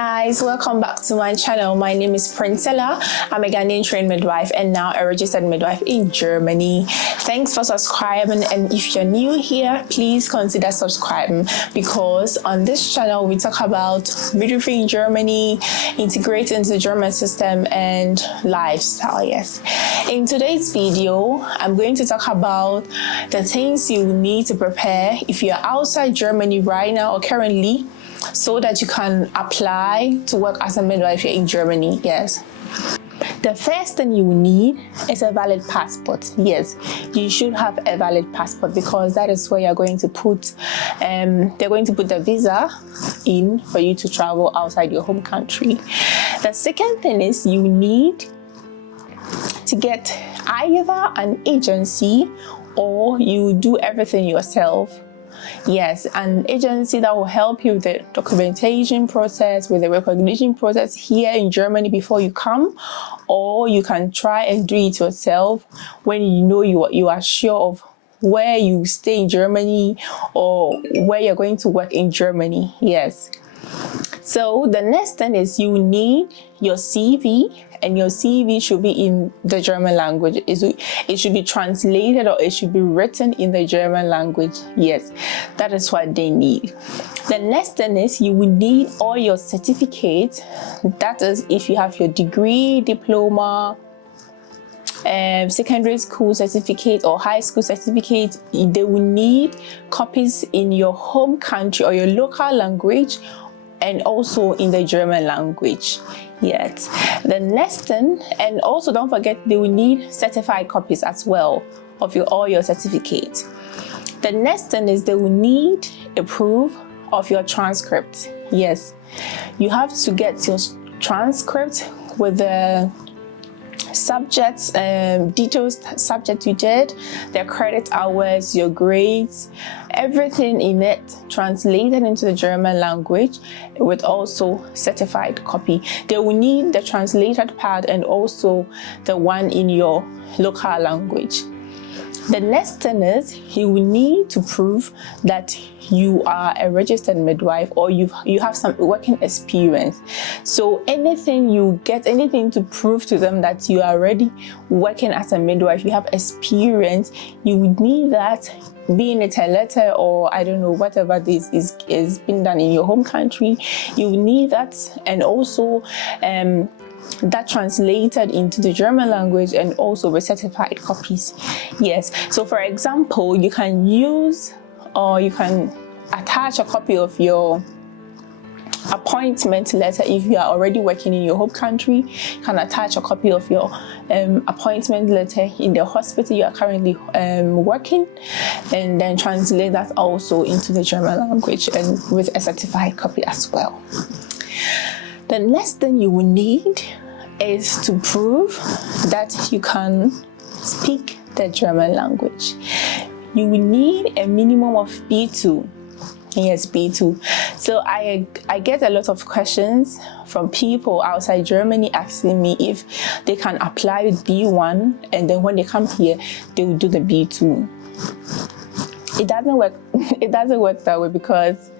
guys, welcome back to my channel. My name is Princella. I'm a Ghanaian trained midwife and now a registered midwife in Germany. Thanks for subscribing, and if you're new here, please consider subscribing because on this channel we talk about midwifery in Germany, integrating into the German system and lifestyle. Yes. In today's video, I'm going to talk about the things you need to prepare if you're outside Germany right now or currently, so that you can apply to work as a midwife in Germany. Yes. The first thing you need is a valid passport. Yes, you should have a valid passport because that is where you're going to put, they're going to put the visa in for you to travel outside your home country. The second thing is you need to get either an agency or you do everything yourself. Yes, an agency that will help you with the documentation process, with the recognition process here in Germany before you come, or you can try and do it yourself when you know you are sure of where you stay in Germany or where you're going to work in Germany. Yes. So the next thing is you need your CV, and your CV should be in the German language. It should be translated or it should be written in the German language. Yes, that is what they need. The next thing is you will need all your certificates. That is if you have your degree, diploma, secondary school certificate or high school certificate. They will need copies in your home country or your local language and also in the German language. Yes. The next thing, and also don't forget they will need certified copies as well of all your certificates. The next thing is they will need a proof of your transcript. Yes, you have to get your transcript with the subjects, details subject you did, the credit hours, your grades, everything in it translated into the German language with also certified copy. They will need the translated part and also the one in your local language. The next thing is you will need to prove that you are a registered midwife or you have some working experience. So anything to prove to them that you are already working as a midwife, you have experience, you would need that, being it a letter or I don't know, whatever this is being done in your home country. You need that, and also that translated into the German language and also with certified copies. Yes, so for example, you can use or you can attach a copy of your appointment letter. If you are already working in your home country, you can attach a copy of your appointment letter in the hospital you are currently working, and then translate that also into the German language and with a certified copy as well. The next thing you will need is to prove that you can speak the German language. You will need a minimum of B2. Yes, B2. So I get a lot of questions from people outside Germany asking me if they can apply with B1 and then when they come here, they will do the B2. It doesn't work. It doesn't work that way because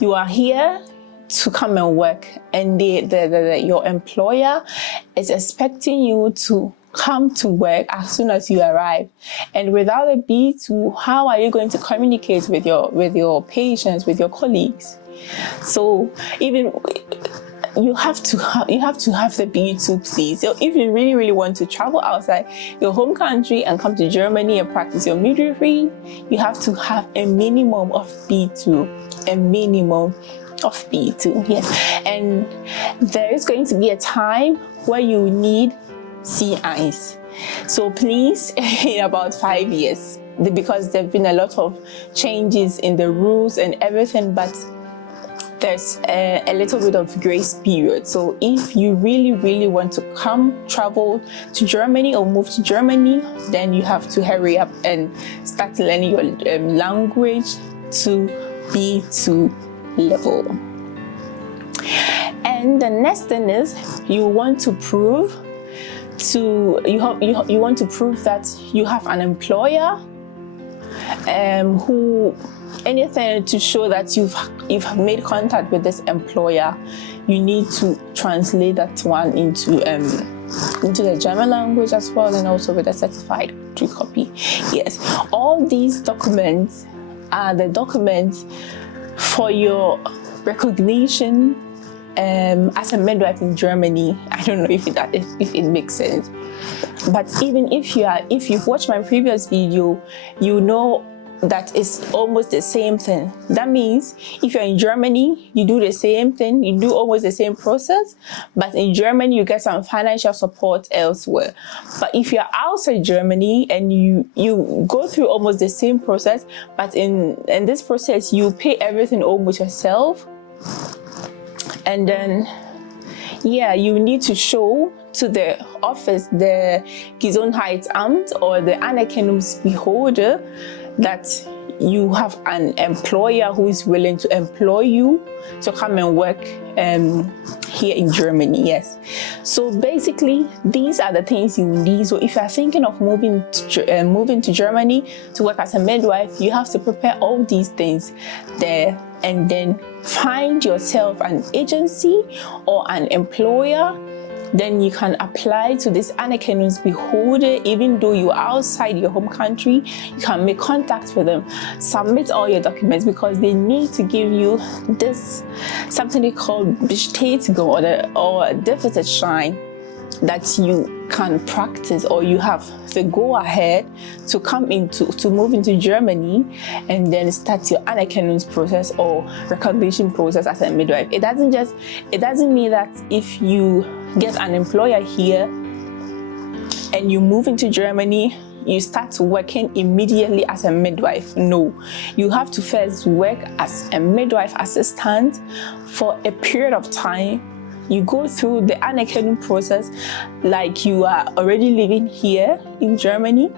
you are here to come and work, and your employer is expecting you to come to work as soon as you arrive. And without a B2, how are you going to communicate with your patients, with your colleagues? So even you have to have the B2, please. So if you really want to travel outside your home country and come to Germany and practice your midwifery, you have to have a minimum of B2, a minimum of B2. Yes, and there is going to be a time where you need C1. So please, in about 5 years, because there have been a lot of changes in the rules and everything, but there's a little bit of grace period. So if you really want to travel to Germany or move to Germany, then you have to hurry up and start learning your language to B2 level. And the next thing is you want to prove that you have an employer who anything to show that you've made contact with this employer, you need to translate that one into the German language as well, and also with a certified true copy. Yes, all these documents are the documents for your recognition as a midwife in Germany. I don't know if it makes sense, but even if you've watched my previous video, you know that is almost the same thing. That means if you're in Germany, you do the same thing, you do almost the same process, but in Germany you get some financial support elsewhere. But if you're outside Germany and you go through almost the same process, but in this process you pay everything almost yourself, and then you need to show to the office, the Gesundheitsamt or the Anerkennungsbehörde, that you have an employer who is willing to employ you to come and work here in Germany. Yes, so basically these are the things you need. So if you are thinking of moving to Germany to work as a midwife, you have to prepare all these things there, and then find yourself an agency or an employer. Then you can apply to this Anerkennungsbehörde. Even though you're outside your home country, you can make contact with them, submit all your documents, because they need to give you this, something they call Bestätigung or a deficit shine, that you can practice, or you have the go ahead to to move into Germany and then start your Anerkennungs process or recognition process as a midwife. It doesn't mean that if you get an employer here and you move into Germany, you start working immediately as a midwife. No, you have to first work as a midwife assistant for a period of time. You go through the Anerkennung process like you are already living here in Germany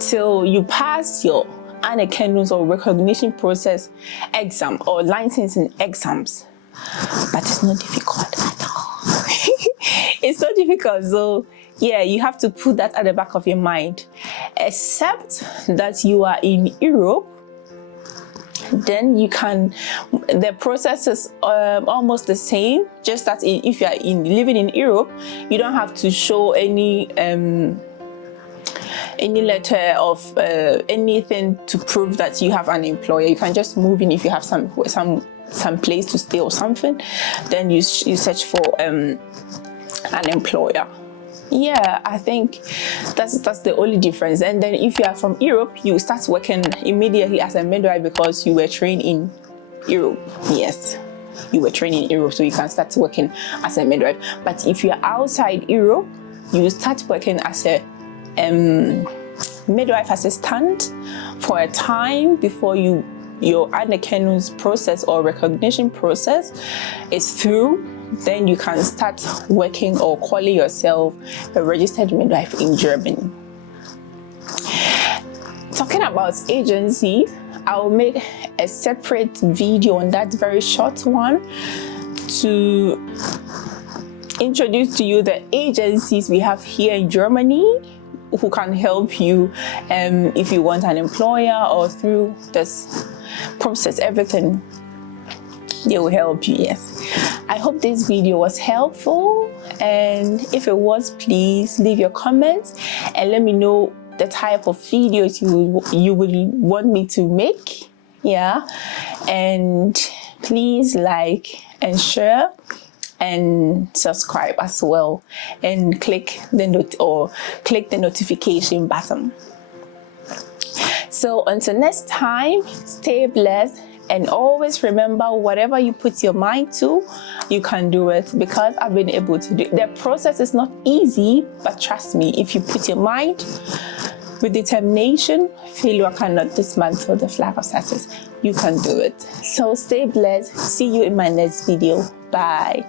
till you pass your Anerkennungs or recognition process exam or licensing exams. But it's not difficult at all. It's not difficult, so yeah, you have to put that at the back of your mind. Except that you are in Europe, then the process is almost the same, just that if you are living in Europe, you don't have to show any letter of anything to prove that you have an employer. You can just move in if you have some place to stay or something. Then you search for an employer. Yeah, I think that's the only difference. And then if you are from Europe, you start working immediately as a midwife because you were trained in Europe. Yes, you were trained in Europe, so you can start working as a midwife. But if you are outside Europe, you start working as a midwife assistant for a time before your Anerkennungs process or recognition process is through. Then you can start working or calling yourself a registered midwife in Germany. Talking about agency, I'll make a separate video on that, very short one, to introduce to you the agencies we have here in Germany who can help you if you want an employer, or through this process, everything, they will help you. Yes, I hope this video was helpful, and if it was, please leave your comments and let me know the type of videos you would want me to make. Yeah, and please like and share and subscribe as well, and click the notification button. So until next time, stay blessed, and always remember, whatever you put your mind to, you can do it, because I've been able to do it. The process is not easy, but trust me, if you put your mind with determination, failure cannot dismantle the flag of success. You can do it. So stay blessed. See you in my next video. Bye.